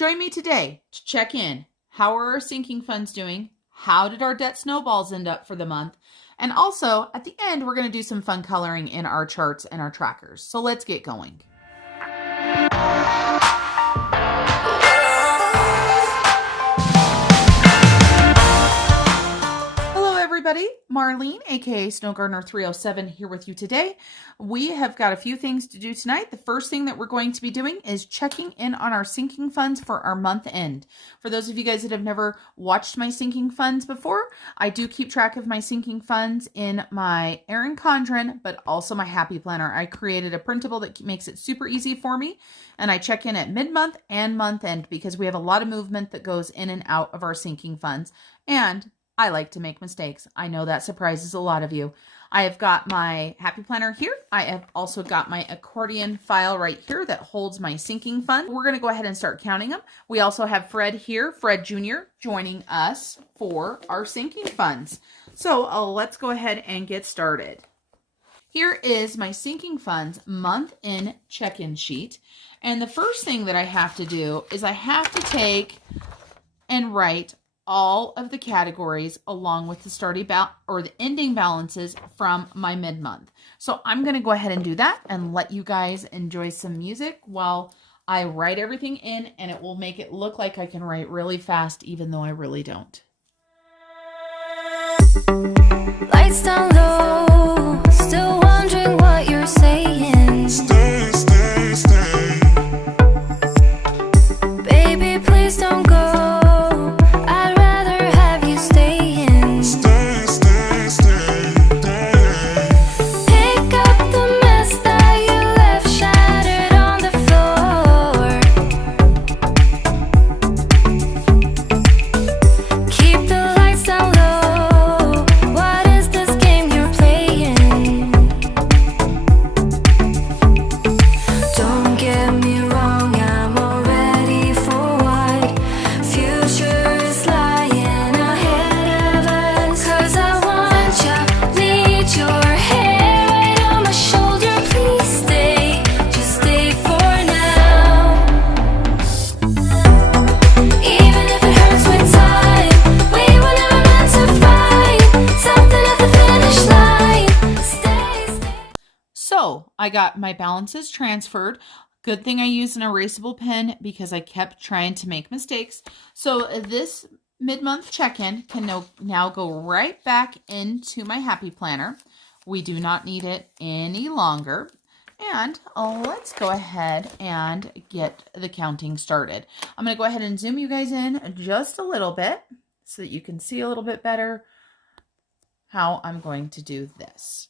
Join me today to check in. How are our sinking funds doing? How did our debt snowballs end up for the month? And also, at the end, we're going to do some fun coloring in our charts and our trackers. So let's get going. Everybody, Marlene, aka Snow Gardener 307, here with you today. We have got a few things to do tonight. The first thing that we're going to be doing is checking in on our sinking funds for our month end. For those of you guys that have never watched my sinking funds before, I do keep track of my sinking funds in my Erin Condren, but also my Happy Planner. I created a printable that makes it super easy for me, and I check in at mid-month and month end because we have a lot of movement that goes in and out of our sinking funds, and I like to make mistakes. I know that surprises a lot of you. I have got my Happy Planner here. I have also got my accordion file right here that holds my sinking fund. We're going to go ahead and start counting them. We also have Fred here, Fred Jr., joining us for our sinking funds. So let's go ahead and get started. Here is my sinking funds month in check-in sheet. And the first thing that I have to do is I have to take and write all of the categories along with the starting or the ending balances from my mid-month. So I'm going to go ahead and do that and let you guys enjoy some music while I write everything in, and it will make it look like I can write really fast even though I really don't. Lights down low, still wondering what you're saying. Stay, stay, stay. Baby, please don't go. I got my balances transferred. Good thing I used an erasable pen because I kept trying to make mistakes. So this mid-month check-in can now go right back into my Happy Planner. We do not need it any longer. And let's go ahead and get the counting started. I'm going to go ahead and zoom you guys in just a little bit so that you can see a little bit better how I'm going to do this.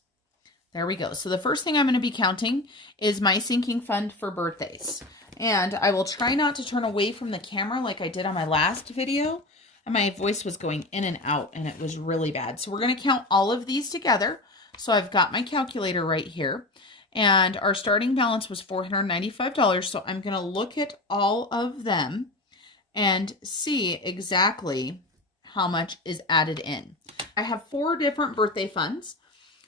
There we go. So the first thing I'm going to be counting is my sinking fund for birthdays. And I will try not to turn away from the camera like I did on my last video. And my voice was going in and out and it was really bad. So we're going to count all of these together. So I've got my calculator right here. And our starting balance was $495. So I'm going to look at all of them and see exactly how much is added in. I have 4 different birthday funds.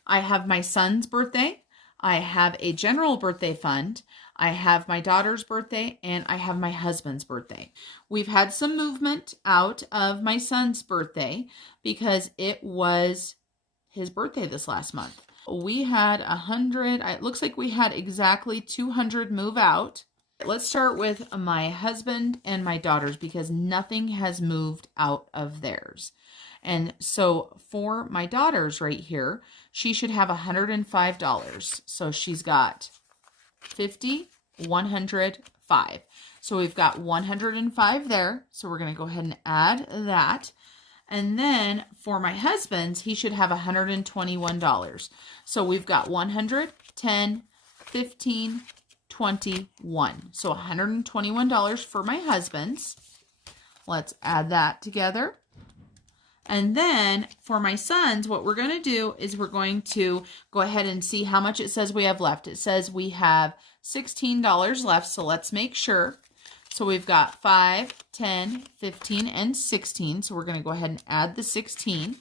I have my son's birthday, I have a general birthday fund, I have my daughter's birthday, and I have my husband's birthday. We've had some movement out of my son's birthday because it was his birthday this last month. We had 100, it looks like we had exactly 200 move out. Let's start with my husband and my daughters because nothing has moved out of theirs. And so for my daughters right here, she should have $105. So she's got 50, 105. So we've got 105 there. So we're going to go ahead and add that. And then for my husband's, he should have $121. So we've got 100, 10, 15, 21. So $121 for my husband's. Let's add that together. And then for my sons, what we're going to do is we're going to go ahead and see how much it says we have left. It says we have $16 left, so let's make sure. So we've got 5, 10, 15, and 16. So we're going to go ahead and add the 16.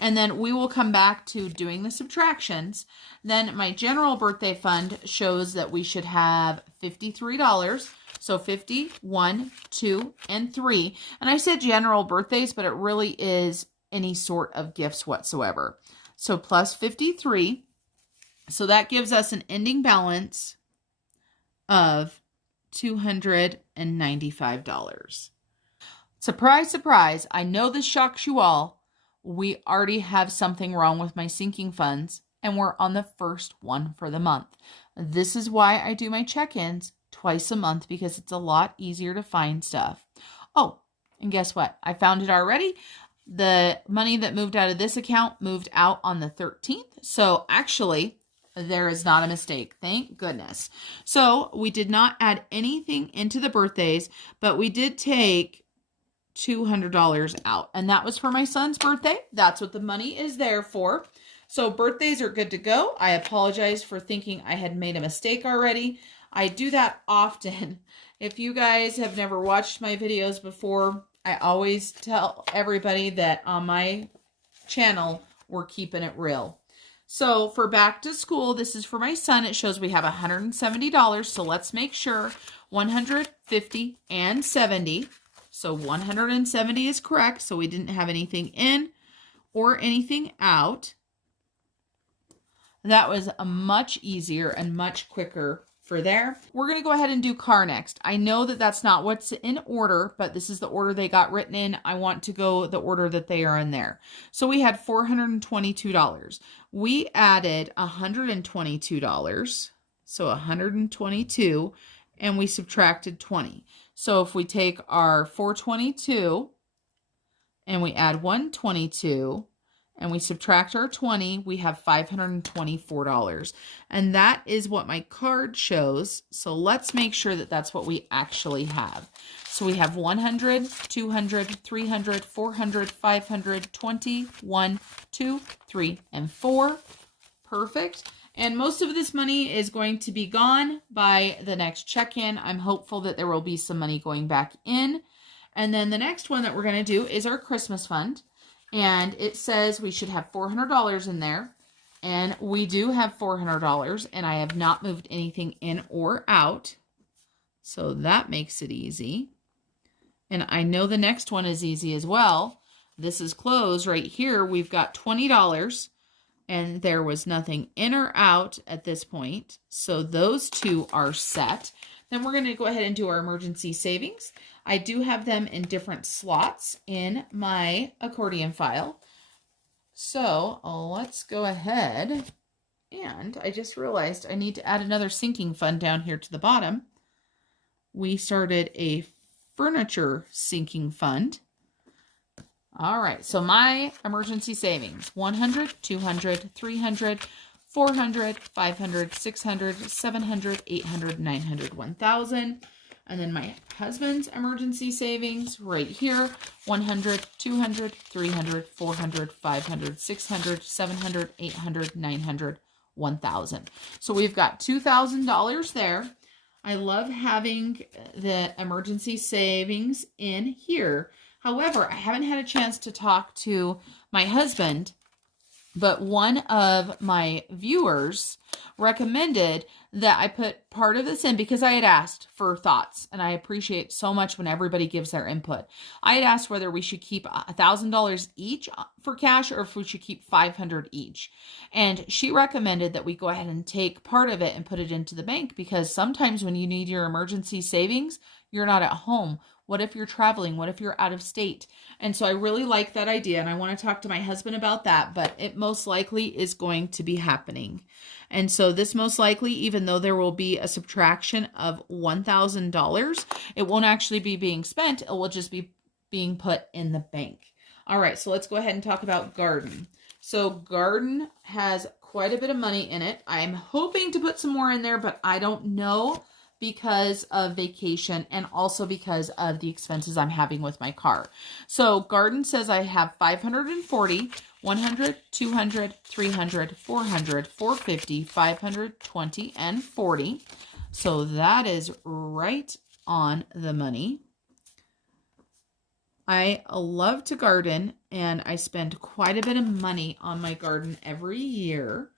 And then we will come back to doing the subtractions. Then my general birthday fund shows that we should have $53. So 50, 1, 2, and 3. And I said general birthdays, but it really is any sort of gifts whatsoever. So plus 53. So that gives us an ending balance of $295. Surprise, surprise. I know this shocks you all. We already have something wrong with my sinking funds, and we're on the first one for the month. This is why I do my check-ins twice a month, because it's a lot easier to find stuff. Oh, and guess what? I found it already. The money that moved out of this account moved out on the 13th. So actually, there is not a mistake. Thank goodness. So we did not add anything into the birthdays, but we did take $200 out. And that was for my son's birthday. That's what the money is there for. So birthdays are good to go. I apologize for thinking I had made a mistake already. I do that often. If you guys have never watched my videos before, I always tell everybody that on my channel, we're keeping it real. So for back to school, this is for my son. It shows we have $170. So let's make sure 150 and 70. So 170 is correct. So we didn't have anything in or anything out. That was a much easier and much quicker for there. We're going to go ahead and do car next. I know that that's not what's in order, but this is the order they got written in. I want to go the order that they are in there. So we had $422. We added $122. So 122, and we subtracted 20. So if we take our 422 and we add 122, and we subtract our 20, we have $524. And that is what my card shows. So let's make sure that that's what we actually have. So we have 100, 200, 300, 400, 500, 20, 1, 2, 3, and 4. Perfect. And most of this money is going to be gone by the next check-in. I'm hopeful that there will be some money going back in. And then the next one that we're going to do is our Christmas fund. And it says we should have $400 in there. And we do have $400. And I have not moved anything in or out. So that makes it easy. And I know the next one is easy as well. This is closed right here. We've got $20. And there was nothing in or out at this point. So those two are set. Then we're going to go ahead and do our emergency savings. I do have them in different slots in my accordion file. So let's go ahead. And I just realized I need to add another sinking fund down here to the bottom. We started a furniture sinking fund. All right, so my emergency savings, 100, 200, 300, 400, 500, 600, 700, 800, 900, 1,000. And then my husband's emergency savings right here, 100, 200, 300, 400, 500, 600, 700, 800, 900, 1,000. So we've got $2,000 there. I love having the emergency savings in here. However, I haven't had a chance to talk to my husband, but one of my viewers recommended that I put part of this in because I had asked for thoughts, and I appreciate so much when everybody gives their input. I had asked whether we should keep $1,000 each for cash or if we should keep $500 each. And she recommended that we go ahead and take part of it and put it into the bank, because sometimes when you need your emergency savings, you're not at home. What if you're traveling? What if you're out of state? And so I really like that idea, and I want to talk to my husband about that, but it most likely is going to be happening. And so this most likely, even though there will be a subtraction of $1,000, it won't actually be being spent. It will just be being put in the bank. All right, so let's go ahead and talk about garden. So garden has quite a bit of money in it. I'm hoping to put some more in there, but I don't know, because of vacation and also because of the expenses I'm having with my car. So garden says I have 540, 100, 200, 300, 400, 450, 500, 20, and 40. So that is right on the money. I love to garden, and I spend quite a bit of money on my garden every year.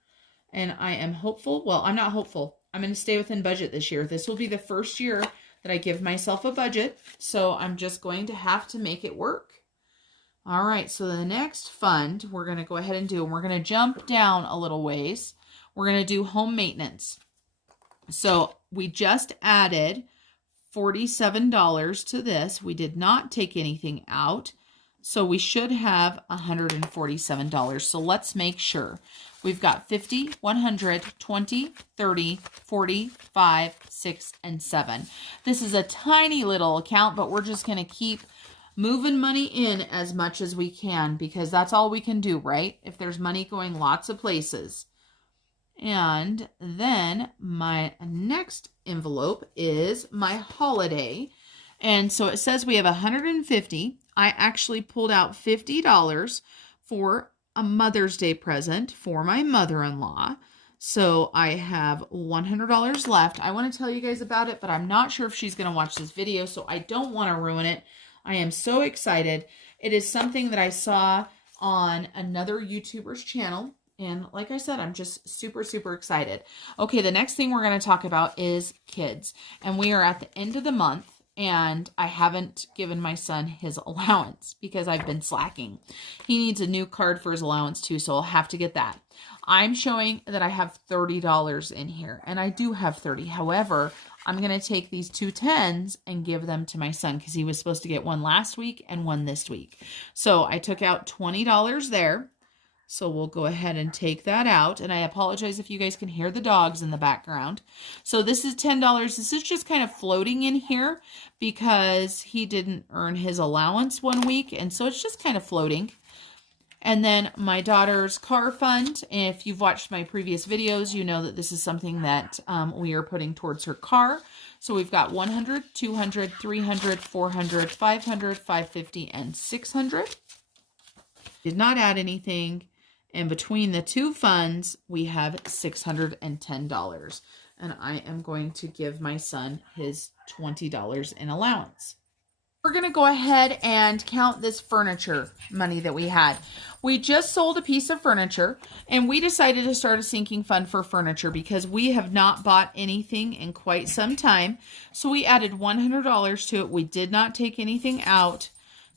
And I am hopeful. Well, I'm not hopeful. I'm going to stay within budget this year. This will be the first year that I give myself a budget. So I'm just going to have to make it work. All right, so the next fund we're going to go ahead and do, and we're going to jump down a little ways. We're going to do home maintenance. So we just added $47 to this. We did not take anything out. So we should have $147. So let's make sure. We've got 50, 100, 20, 30, 40, 5, 6, and 7. This is a tiny little account, but we're just going to keep moving money in as much as we can because that's all we can do, right? If there's money going lots of places. And then my next envelope is my holiday. And so it says we have 150. I actually pulled out $50 for a Mother's Day present for my mother-in-law. So I have $100 left. I want to tell you guys about it, but I'm not sure if she's going to watch this video, so I don't want to ruin it. I am so excited. It is something that I saw on another YouTuber's channel. And like I said, I'm just super, super excited. Okay, the next thing we're going to talk about is kids. And we are at the end of the month. And I haven't given my son his allowance because I've been slacking. He needs a new card for his allowance too, so I'll have to get that. I'm showing that I have $30 in here, and I do have 30. However, I'm going to take these two tens and give them to my son because he was supposed to get one last week and one this week. So I took out $20 there. So we'll go ahead and take that out. And I apologize if you guys can hear the dogs in the background. So this is $10. This is just kind of floating in here because he didn't earn his allowance one week. And so it's just kind of floating. And then my daughter's car fund. If you've watched my previous videos, you know that this is something that we are putting towards her car. So we've got 100, 200, 300, 400, 500, 550, and 600. Did not add anything. And between the two funds, we have $610. And I am going to give my son his $20 in allowance. We're going to go ahead and count this furniture money that we had. We just sold a piece of furniture, and we decided to start a sinking fund for furniture because we have not bought anything in quite some time. So we added $100 to it. We did not take anything out.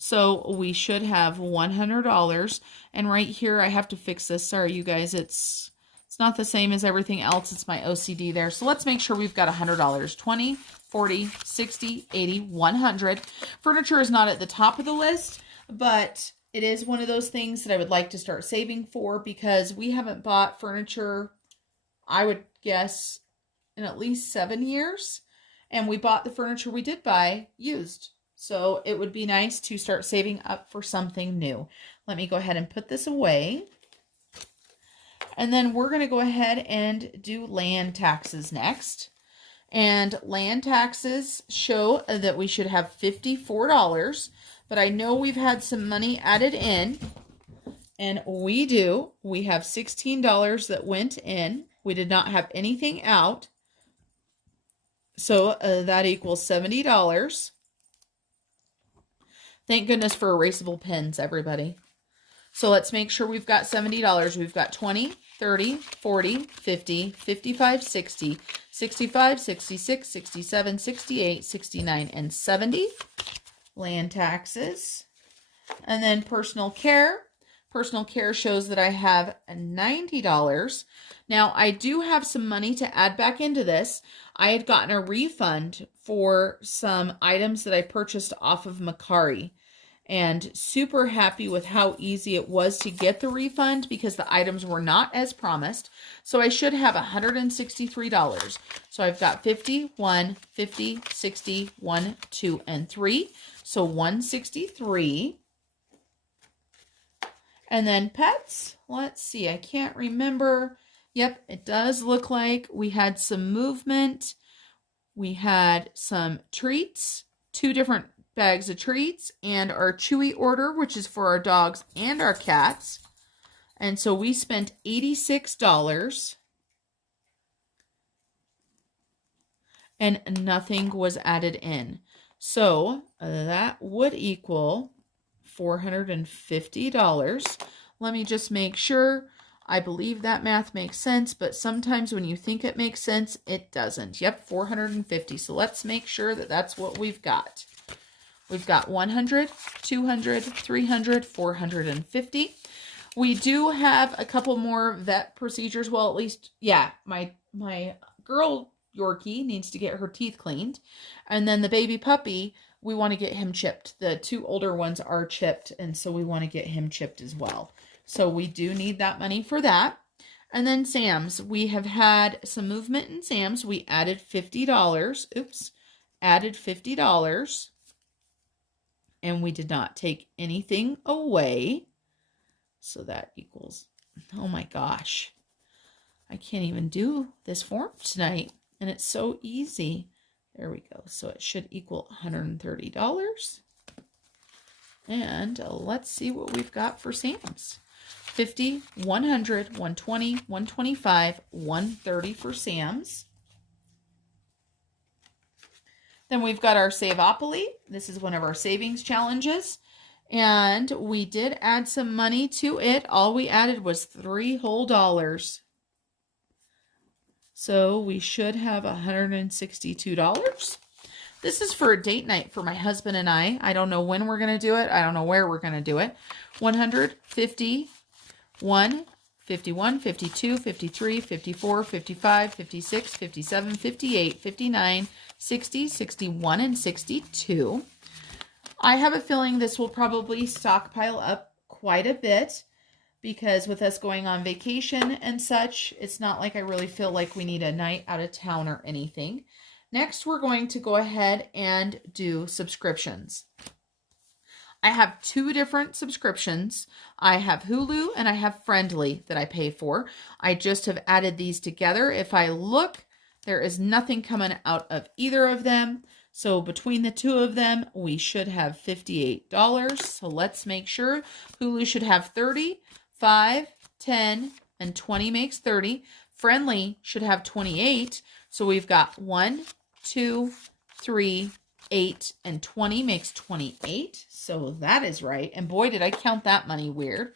So we should have $100. And right here, I have to fix this. Sorry, you guys, it's not the same as everything else. It's my OCD there. So let's make sure we've got $100. 20, 40, 60, 80, 100. Furniture is not at the top of the list, but it is one of those things that I would like to start saving for because we haven't bought furniture, I would guess, in at least 7 years. And we bought the furniture we did buy used. So it would be nice to start saving up for something new. Let me go ahead and put this away. And then we're going to go ahead and do land taxes next. And land taxes show that we should have $54. But I know we've had some money added in. And we do. We have $16 that went in. We did not have anything out. So that equals $70. Thank goodness for erasable pens, everybody. So let's make sure we've got $70. We've got 20, 30, 40, 50, 55, 60, 65, 66, 67, 68, 69, and 70. Land taxes. And then personal care. Personal care shows that I have $90. Now, I do have some money to add back into this. I had gotten a refund for some items that I purchased off of Macari. And super happy with how easy it was to get the refund because the items were not as promised. So I should have $163. So I've got 50, 1, 50, 60, 1, 2, and 3. So 163. And then pets, let's see, I can't remember. Yep, it does look like we had some movement. We had some treats, 2 different bags of treats, and our Chewy order, which is for our dogs and our cats. And so we spent $86 and nothing was added in. So that would equal $450. Let me just make sure. I believe that math makes sense, but sometimes when you think it makes sense, it doesn't. Yep, 450. So let's make sure that that's what we've got. We've got 100, 200, 300, 450. We do have a couple more vet procedures. Well, at least, yeah, my girl Yorkie needs to get her teeth cleaned. And then the baby puppy, we want to get him chipped. The two older ones are chipped, and so we want to get him chipped as well. So we do need that money for that. And then Sam's. We have had some movement in Sam's. We added $50. Oops. Added $50. And we did not take anything away. So that equals, oh my gosh. I can't even do this form tonight. And it's so easy. There we go. So it should equal $130. And let's see what we've got for Sam's. 50, 100, 120, 125, 130 for Sam's. Then we've got our Saveopoly. This is one of our savings challenges. And we did add some money to it. All we added was $3 whole. So we should have $162. This is for a date night for my husband and I. I don't know when we're going to do it. I don't know where we're going to do it. 100, 50, 1, 51, 52, 53, 54, 55, 56, 57, 58, 59, 60, 61, and 62. I have a feeling this will probably stockpile up quite a bit because with us going on vacation and such, it's not like I really feel like we need a night out of town or anything. Next, we're going to go ahead and do subscriptions. I have two different subscriptions. I have Hulu and I have Friendly that I pay for. I just have added these together. If I look, there is nothing coming out of either of them. So between the two of them, we should have $58. So let's make sure. Hulu should have 30, 5, 10, and 20 makes 30. Friendly should have 28. So we've got 1, 2, 3, 8, and 20 makes 28. So that is right. And boy, did I count that money weird.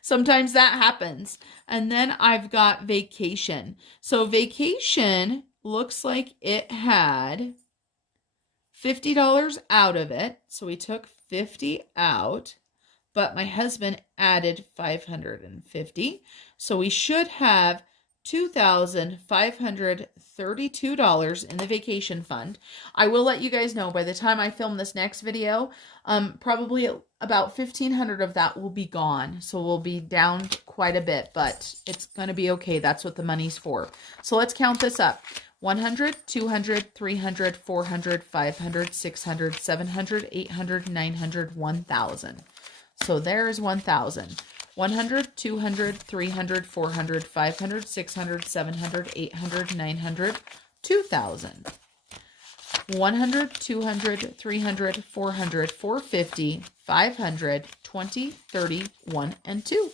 Sometimes that happens. And then I've got vacation. So vacation looks like it had $50 out of it. So we took 50 out, but my husband added 550. So we should have $2,532 in the vacation fund. I will let you guys know by the time I film this next video, probably about 1,500 of that will be gone. So we'll be down quite a bit, but it's going to be okay. That's what the money's for. So let's count this up. 100, 200, 300, 400, 500, 600, 700, 800, 900, 1,000. So there's 1,000. 100, 200, 300, 400, 500, 600, 700, 800, 900, 2,000. 100, 200, 300, 400, 450, 500, 20, 30, 1, and 2.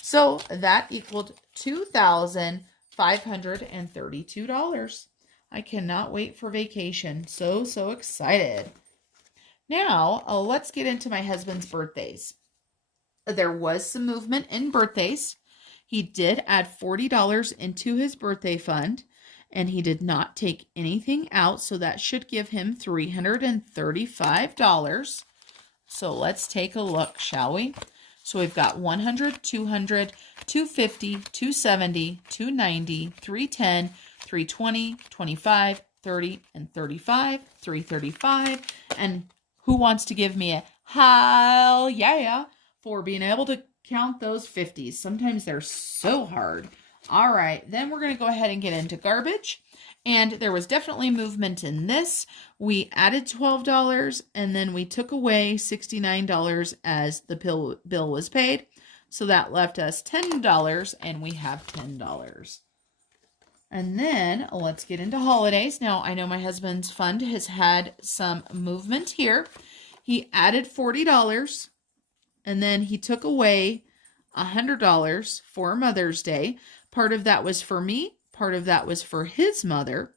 So that equaled $2,532. I cannot wait for vacation. So excited. Now, let's get into my husband's birthdays. There was some movement in birthdays. He did add $40 into his birthday fund, and he did not take anything out, so that should give him $335. So let's take a look, shall we? So we've got 100, 200, 250, 270, 290, 310, 320, 25, 30, and 35, 335. And who wants to give me a hell yeah for being able to count those 50s? Sometimes they're so hard. All right, then we're going to go ahead and get into garbage. And there was definitely movement in this. We added $12 and then we took away $69 as the bill was paid. So that left us $10 and we have $10. And then let's get into holidays. Now, I know my husband's fund has had some movement here. He added $40 and then he took away $100 for Mother's Day. Part of that was for me. Part of that was for his mother.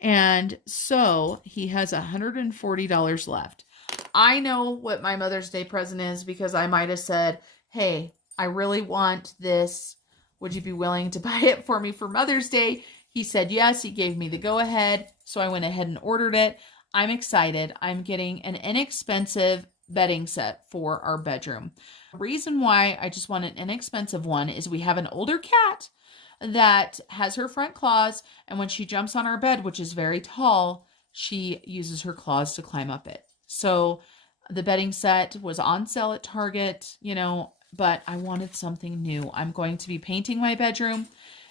And so he has $140 left. I know what my Mother's Day present is because I might have said, hey, I really want this. Would you be willing to buy it for me for Mother's Day? He said yes. He gave me the go ahead. So I went ahead and ordered it. I'm excited. I'm getting an inexpensive bedding set for our bedroom. The reason why I just want an inexpensive one is we have an older cat that has her front claws, and when she jumps on our bed, which is very tall, she uses her claws to climb up it. So the bedding set was on sale at Target, but I wanted something new. I'm going to be painting my bedroom,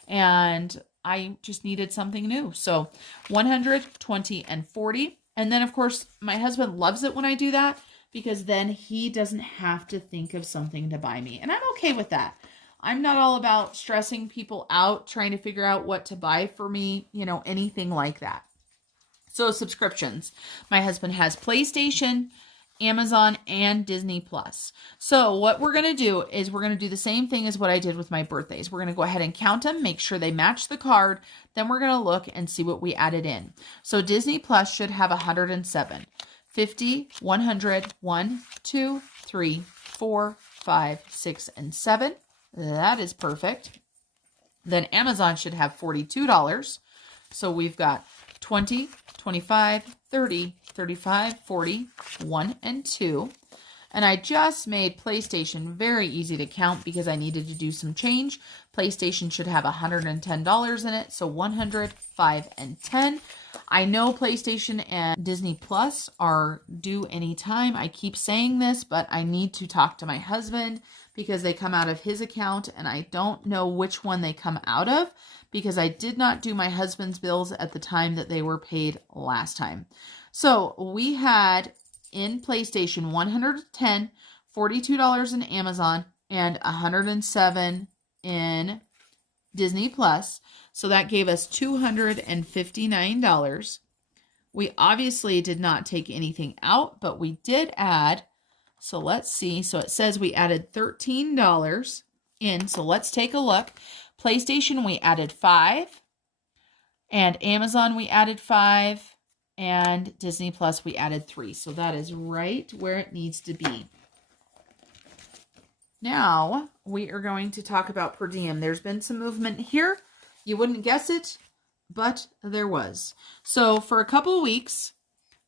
and I just needed something new. So 100, 20, and 40. And then, of course, my husband loves it when I do that because then he doesn't have to think of something to buy me. And I'm okay with that. I'm not all about stressing people out, trying to figure out what to buy for me, anything like that. So subscriptions. My husband has PlayStation, Amazon, and Disney Plus. So what we're going to do is we're going to do the same thing as what I did with my birthdays. We're going to go ahead and count them, make sure they match the card. Then we're going to look and see what we added in. So Disney Plus should have 107. 50, 100, 1, 2, 3, 4, 5, 6, and 7. That is perfect. Then Amazon should have $42. So we've got 20, 25, 30, 35, 40, 1, and 2. And I just made PlayStation very easy to count because I needed to do some change. PlayStation should have $110 in it. So 100, 5, and 10. I know PlayStation and Disney Plus are due anytime. I keep saying this, but I need to talk to my husband because they come out of his account and I don't know which one they come out of because I did not do my husband's bills at the time that they were paid last time. So we had in PlayStation 110, $42 in Amazon, and 107 in Disney Plus. So that gave us $259. We obviously did not take anything out, but we did add. So let's see. So it says we added $13 in. So let's take a look. PlayStation, we added 5. And Amazon, we added 5. And Disney Plus, we added 3. So that is right where it needs to be. Now, we are going to talk about per diem. There's been some movement here. You wouldn't guess it, but there was. So for a couple of weeks,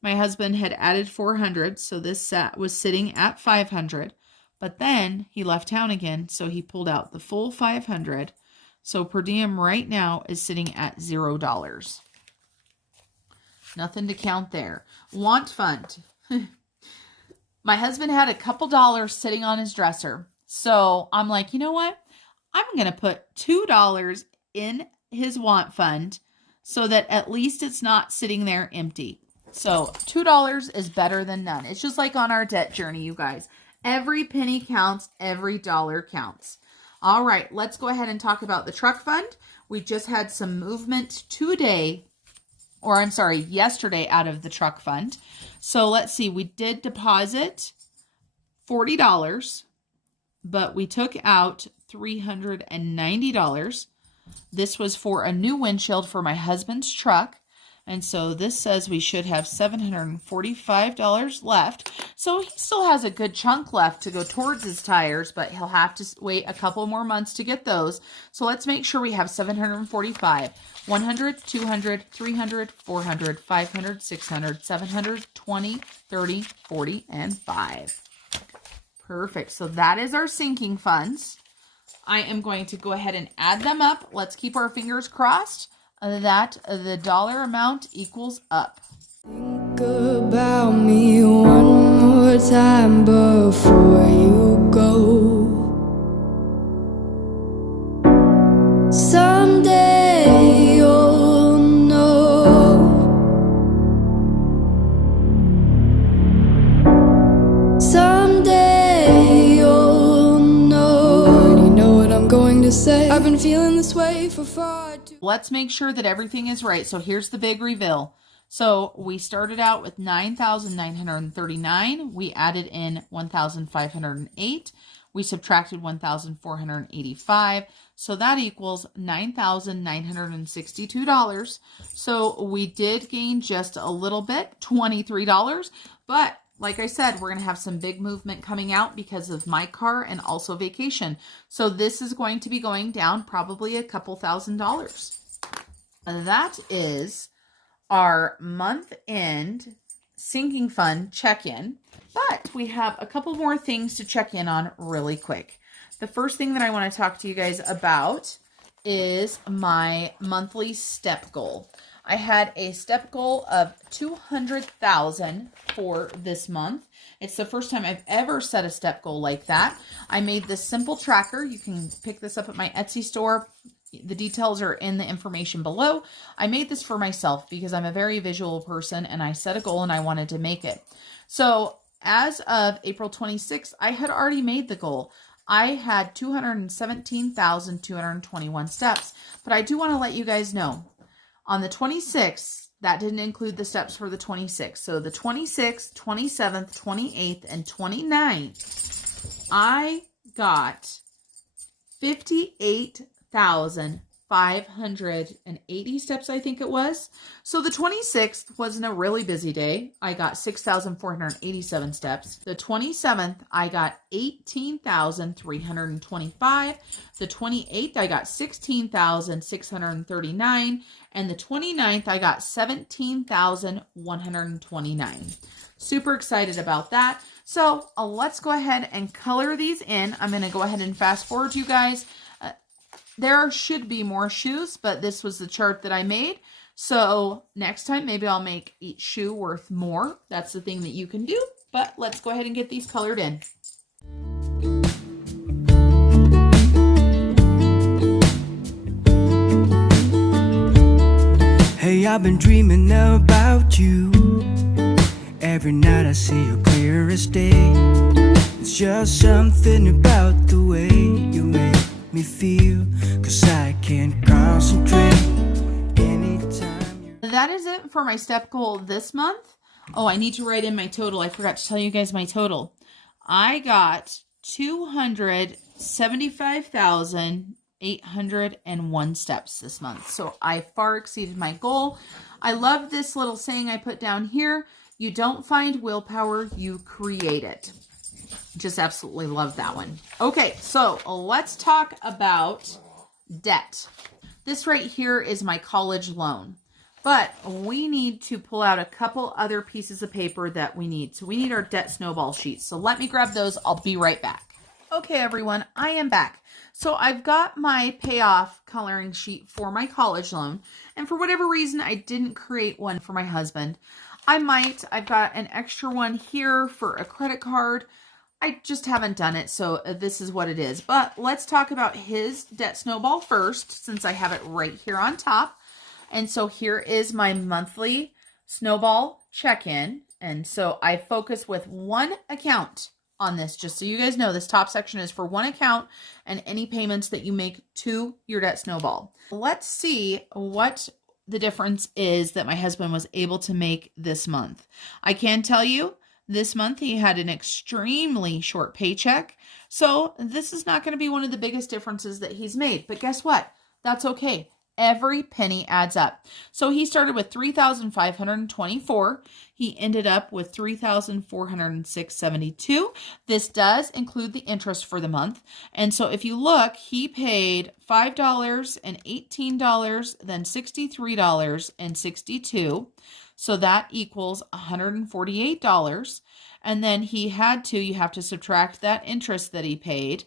my husband had added 400. So this set was sitting at 500. But then he left town again. So he pulled out the full 500. So per diem right now is sitting at $0. Nothing to count there. Want fund. My husband had a couple dollars sitting on his dresser. So I'm like, you know what? I'm going to put $2 in his want fund so that at least it's not sitting there empty. So $2 is better than none. It's just like on our debt journey, you guys. Every penny counts. Every dollar counts. All right, let's go ahead and talk about the truck fund. We just had some movement yesterday out of the truck fund. So let's see, we did deposit $40, but we took out $390. This was for a new windshield for my husband's truck. And so this says we should have $745 left. So he still has a good chunk left to go towards his tires, but he'll have to wait a couple more months to get those. So let's make sure we have 745, 100, 200, 300, 400, 500, 600, 700, 20, 30, 40, and 5. Perfect. So that is our sinking funds. I am going to go ahead and add them up. Let's keep our fingers crossed that the dollar amount equals up. Think about me one more time before you go. Someday you'll know. Someday you'll know. Already know what I'm going to say. I've been feeling this way for far too. Let's make sure that everything is right. So here's the big reveal. So we started out with 9,939. We added in 1,508. We subtracted 1,485. So that equals $9,962. So we did gain just a little bit, $23, but like I said, we're going to have some big movement coming out because of my car and also vacation. So this is going to be going down probably a couple $1,000s. That is our month-end sinking fund check-in. But we have a couple more things to check in on really quick. The first thing that I want to talk to you guys about is my monthly step goal. I had a step goal of 200,000 for this month. It's the first time I've ever set a step goal like that. I made this simple tracker. You can pick this up at my Etsy store. The details are in the information below. I made this for myself because I'm a very visual person and I set a goal and I wanted to make it. So as of April 26th, I had already made the goal. I had 217,221 steps, but I do want to let you guys know on the 26th, that didn't include the steps for the 26th. So the 26th, 27th, 28th, and 29th, I got 58,580 steps, I think it was. So the 26th wasn't a really busy day. I got 6,487 steps. The 27th, I got 18,325. The 28th, I got 16,639. And the 29th, I got 17,129. Super excited about that. So let's go ahead and color these in. I'm going to go ahead and fast forward you guys. There should be more shoes, but this was the chart that I made. So next time, maybe I'll make each shoe worth more. That's the thing that you can do. But let's go ahead and get these colored in. Hey, I've been dreaming about you. Every night I see you clear as day. It's just something about the way you make me feel, 'cause I can't concentrate anytime. That is it for my step goal this month. Oh, I need to write in my total. I forgot to tell you guys my total. I got 275,801 steps this month. So I far exceeded my goal. I love this little saying I put down here. You don't find willpower, you create it. Just absolutely love that one. Okay, so let's talk about debt. This right here is my college loan, but we need to pull out a couple other pieces of paper that we need. So we need our debt snowball sheets. So let me grab those. I'll be right back. Okay, everyone, I am back. So I've got my payoff coloring sheet for my college loan. And for whatever reason, I didn't create one for my husband. I've got an extra one here for a credit card. I just haven't done it, so this is what it is. But let's talk about his debt snowball first, since I have it right here on top. And so here is my monthly snowball check-in. And so I focus with one account on this, just so you guys know. This top section is for one account and any payments that you make to your debt snowball. Let's see what the difference is that my husband was able to make this month. I can tell you, this month he had an extremely short paycheck. So this is not going to be one of the biggest differences that he's made. But guess what? That's okay. Every penny adds up. So he started with 3,524. He ended up with 3,406.72. This does include the interest for the month. And so if you look, he paid $5 and $18, then $63.62. So that equals $148. And then you have to subtract that interest that he paid.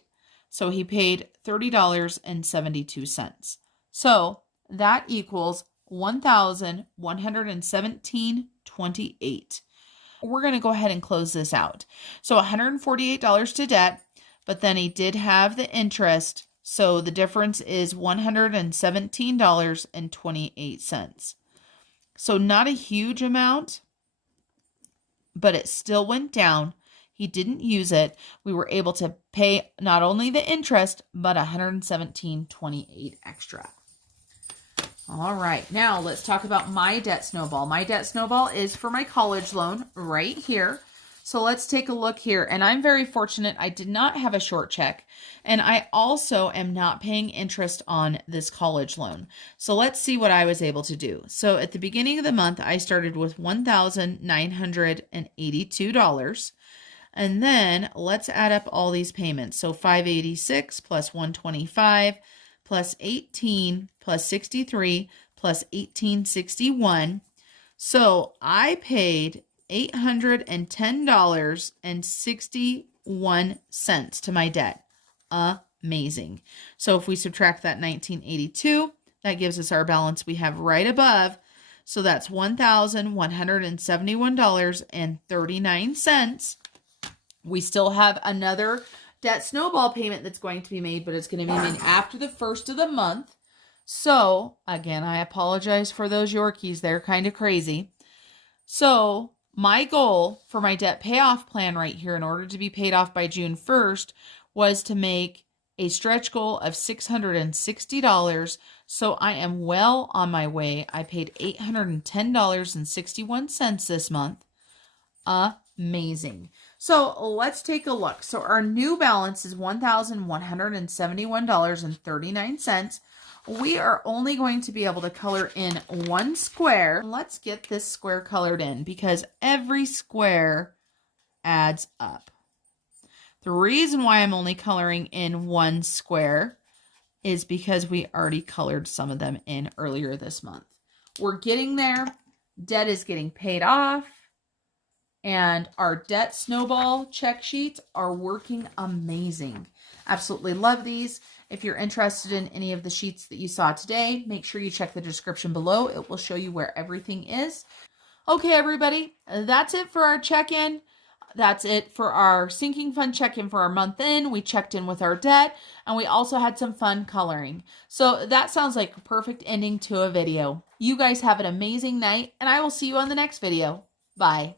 So he paid $30.72. So that equals $1,117.28. We're going to go ahead and close this out. So $148 to debt, but then he did have the interest. So the difference is $117.28. So not a huge amount, but it still went down. He didn't use it. We were able to pay not only the interest, but $117.28 extra. All right, now let's talk about my debt snowball. My debt snowball is for my college loan right here. So let's take a look here. And I'm very fortunate. I did not have a short check. And I also am not paying interest on this college loan. So let's see what I was able to do. So at the beginning of the month, I started with $1,982. And then let's add up all these payments. So 586 plus 125 plus 18 plus 63 plus 1861. So I paid $810.61 to my debt. Amazing. So if we subtract that 1982, that gives us our balance we have right above. So that's $1,171.39. We still have another debt snowball payment that's going to be made, but it's going to be made after the first of the month. So again, I apologize for those Yorkies. They're kind of crazy. So my goal for my debt payoff plan right here, in order to be paid off by June 1st, was to make a stretch goal of $660. So I am well on my way. I paid $810.61 this month. Amazing. So let's take a look. So our new balance is $1,171.39. We are only going to be able to color in one square. Let's get this square colored in because every square adds up. The reason why I'm only coloring in one square is because we already colored some of them in earlier this month. We're getting there. Debt is getting paid off. And our debt snowball check sheets are working amazing. Absolutely love these. If you're interested in any of the sheets that you saw today, make sure you check the description below. It will show you where everything is. Okay, everybody, that's it for our check-in. That's it for our sinking fund check-in for our month in. We checked in with our debt, and we also had some fun coloring. So that sounds like a perfect ending to a video. You guys have an amazing night, and I will see you on the next video. Bye.